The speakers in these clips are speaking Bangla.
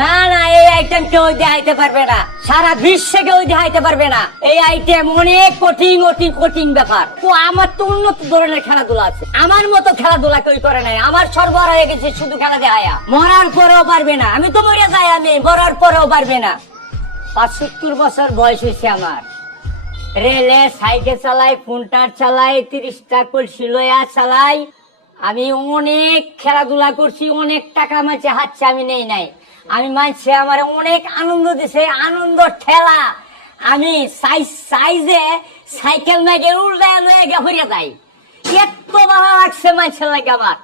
না না, এই আইটেম কেউ দেখাইতে পারবে না। সারা বিশ্বে কেউ দেখাইতে পারবে না। এই আইটেম অনেক কঠিন কঠিন কঠিন ব্যাপার। তো আমার তো উন্নত ধরনের খেলাধুলা আছে। আমার মতো খেলাধুলা কেউ করে নাই। আমার সরবরাহ হয়ে গেছে শুধু খেলা দেখায়া। মরার পরেও পারবে না। আমি তো মরে যাই আমি, মরার পরেও পারবে না। পাঁচসত্তর বছর বয়স হয়েছে আমার। রেলে সাইকেল চালাই, ফোনটার চালাই, তিরিশটা কলসি লয়া চালাই। আমি অনেক খেলাধুলা করছি, অনেক টাকা মাঝে হাতছে আমি নেই নাই। আমি মানছি আমার অনেক আনন্দ দিছে, আনন্দ ঠেলা। আমি সাইজ, সাইজে সাইকেল মেঘে উল্টায় লয়ে গে হরিয়া যাই এত ভালো লাগছে মানুষের লাগে আমার।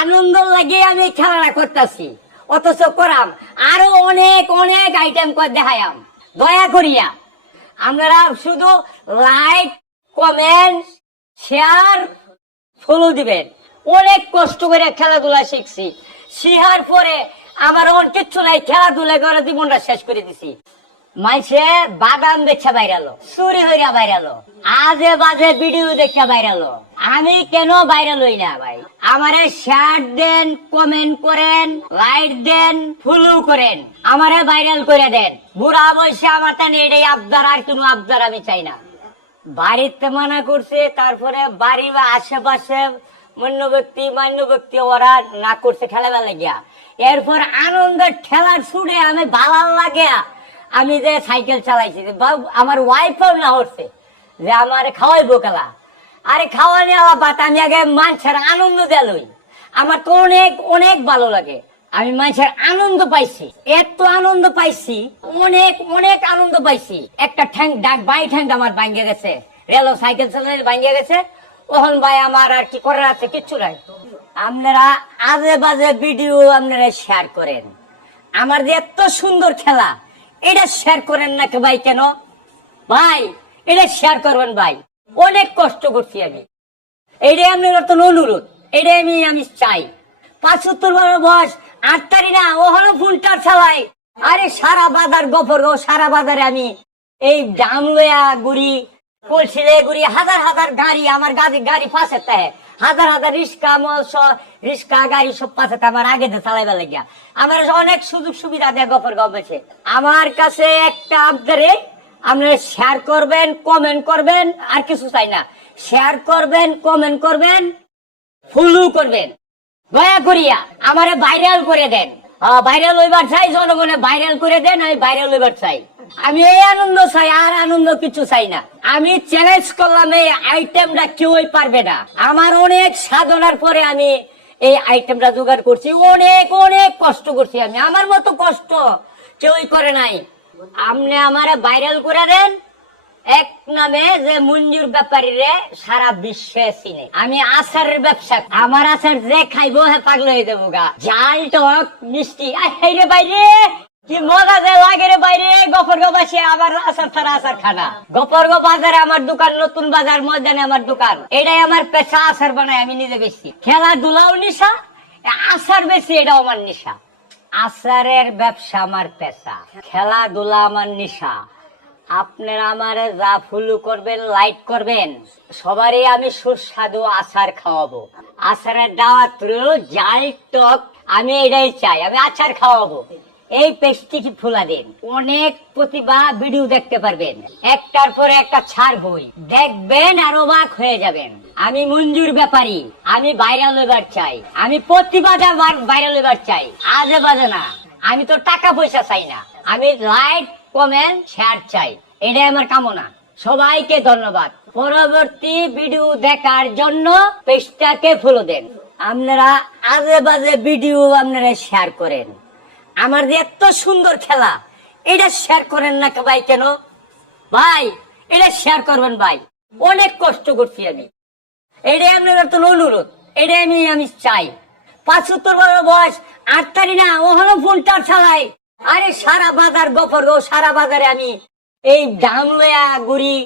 আনন্দ লাগে আমি খেলাটা করতেছি। অথচ করাম, আরও অনেক অনেক আইটেম করে দেখায়াম। দয়া করিয়া, আপনারা শুধু লাইক কমেন্ট শেয়ার ফলো দিবেন। অনেক কষ্ট করে খেলাধুলা শিখছি। শিহার পরে আমার অন কিচ্ছু নাই, খেলাধুলা করে জীবনটা শেষ করে দিছি। বাইরালো, চুরি হইয়া বাইরালো, আজে বাজে ভিডিও বাইরালো। আমি কেন বাইরাল হই না ভাই? আমারে দেন কমেন্ট করেন দেন ফলো করেন, আমারে ভাইরাল করে দেন। বুড়া বয়সে আমার টানে এটাই আবদার, আর কোনো আবদার আমি চাই না। বাড়িতে মানা করছে, তারপরে বাড়ি বা আশেপাশে মান্য ব্যক্তি মান্য ব্যক্তি ওরা না করছে, খেলাবেলা গিয়া এরপর আনন্দের ঠেলার ছুড়ে আমি ভালো লাগে, আমি যে সাইকেল চালাইছি আমার ওয়াইফও না হচ্ছে, যে আমার খাওয়াইবো খেলা আরে খাওয়া নেওয়া বাত আমি আগে মানুষের আনন্দ দেলই আমার তো অনেক অনেক ভালো লাগে। আমি মানুষের আনন্দ পাইছি। এত আনন্দ পাইছি, অনেক অনেক আনন্দ পাইছি। একটা ঠ্যাং, ডাক, বাই ঠ্যাং আমার ভাঙ্গে গেছে। রেল সাইকেল চালালে ভাঙ্গে গেছে। ওহন ভাই আমার আর কি করার আছে? কিচ্ছু নাই। আপনারা আজে বাজে ভিডিও আপনারা শেয়ার করেন। আমার যে এত সুন্দর খেলা, এটা শেয়ার করেন না ভাই কেন? ভাই, এটা শেয়ার করবেন ভাই। অনেক কষ্ট করছি আমি। এটাই আপনার নতুন অনুরোধ। এটাই আমি আমি চাই। পাঁচাত্তর বছর বয়স, আট তারি না, ও হলো ফুলটার চালাই আরে সারা বাজার গফর গো সারা বাজারে আমি এই লয়া গুড়ি কলসিলে গুড়ি হাজার হাজার গাড়ি, আমার গাড়ি গাড়ি পাশে তাহে হাজার হাজার রিক্সা রিক্সা, গাড়ি সব পাশে আমার আগে দিয়ে চালাইবা লাগিয়া। আমার অনেক সুযোগ সুবিধা দেয় গফর গমেছে আমার কাছে একটা আপনারে আপনারা শেয়ার করবেন কমেন্ট করবেন, আর কিছু চাই না। শেয়ার করবেন কমেন্ট করবেন ফলো করবেন। দয়া করিয়া আমারে ভাইরাল করে দেন। ভাইরাল হইবার চাই, জনগণে ভাইরাল করে দেন, আমি ভাইরাল হইবার চাই। আমি এই আনন্দ চাই, আর আনন্দ কিছু চাই না। আমি চ্যালেঞ্জ করলাম এই আইটেমটা কেউই পারবে না। আমার অনেক সাধনার পরে আমি এই আইটেমটা জোগাড় করছি। অনেক অনেক কষ্ট করছি আমি। আমার মতো কষ্ট কেউই করে নাই। আপনি আমারে ভাইরাল করে দেন। এক নামে যে মঞ্জুর ব্যাপারী রে সারা বিশ্বে চিনে। আমি আচারের ব্যবসা আমার আচার যে খাইবো হে পাগল হয়ে দেবো গা। জাল, টক, মিষ্টি। আই রে বাইরে কি মজা যে লাগে রে বাইরে গফর গবাসে আবার আচার ছাড়া আচার খানা। গফর বাজারে আমার দোকান, নতুন বাজার, ময়দানে আমার দোকান। এটাই আমার পেশা, আচার বানাই আমি নিজে বেশি। খেলাধুলাও নিশা, আচার বেশি, এটাও আমার নিশা। আচারের ব্যবসা আমার পেশা, খেলাধুলা আমার নিশা। আপনারা আমারে যা ফুলু করবেন লাইট করবেন, সবারই আমি সুস্বাদু আচার খাওয়াবো। আচারের দাওয়াত জাল টক, আমি এটাই চাই, আমি আচার খাওয়াবো। এই পেস্টি ফুলা দিন অনেক প্রতিভা ভিডিও দেখতে পারবেন। একটার পরে একটা ছাড় বই দেখবেন আর অবাক হয়ে যাবেন। আমি মঞ্জুর ব্যাপারী, আমি ভাইরাল হইবার চাই। আমি প্রতিভাটা ভাইরাল হইবার চাই। আজে বাজে না। আমি তো টাকা পয়সা চাই না। আমি লাইক কমেন্ট শেয়ার চাই। এটাই আমার কামনা। সবাইকে ধন্যবাদ। পরবর্তী ভিডিও দেখার জন্য পেজটাকে ফলো দেন। আপনারা আজে বাজে ভিডিও আপনারা শেয়ার করেন। আমার যে এত সুন্দর খেলা, এটা শেয়ার করেন না ভাই কেন? ভাই, এটা শেয়ার করবেন ভাই। অনেক কষ্ট করছি আমি। এটাই আপনার তো অনুরোধ, এটাই আমি আমি চাই। পাঁচাত্তর বছর বয়স, আট তারি না, ও হলো ফোনটার চালাই আরে সারা বাজার গফর গো, সারা বাজারে আমি এই দাম লয়া গুড়ি,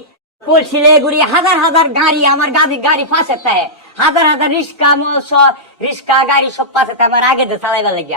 কলসিলে গুড়ি, হাজার হাজার গাড়ি, আমার গাড়ি গাড়ি পাশে থাকে হাজার হাজার রিক্সা রিক্সা, গাড়ি সব পাশে আমার আগে দিয়ে চালাইবার লাগিয়া।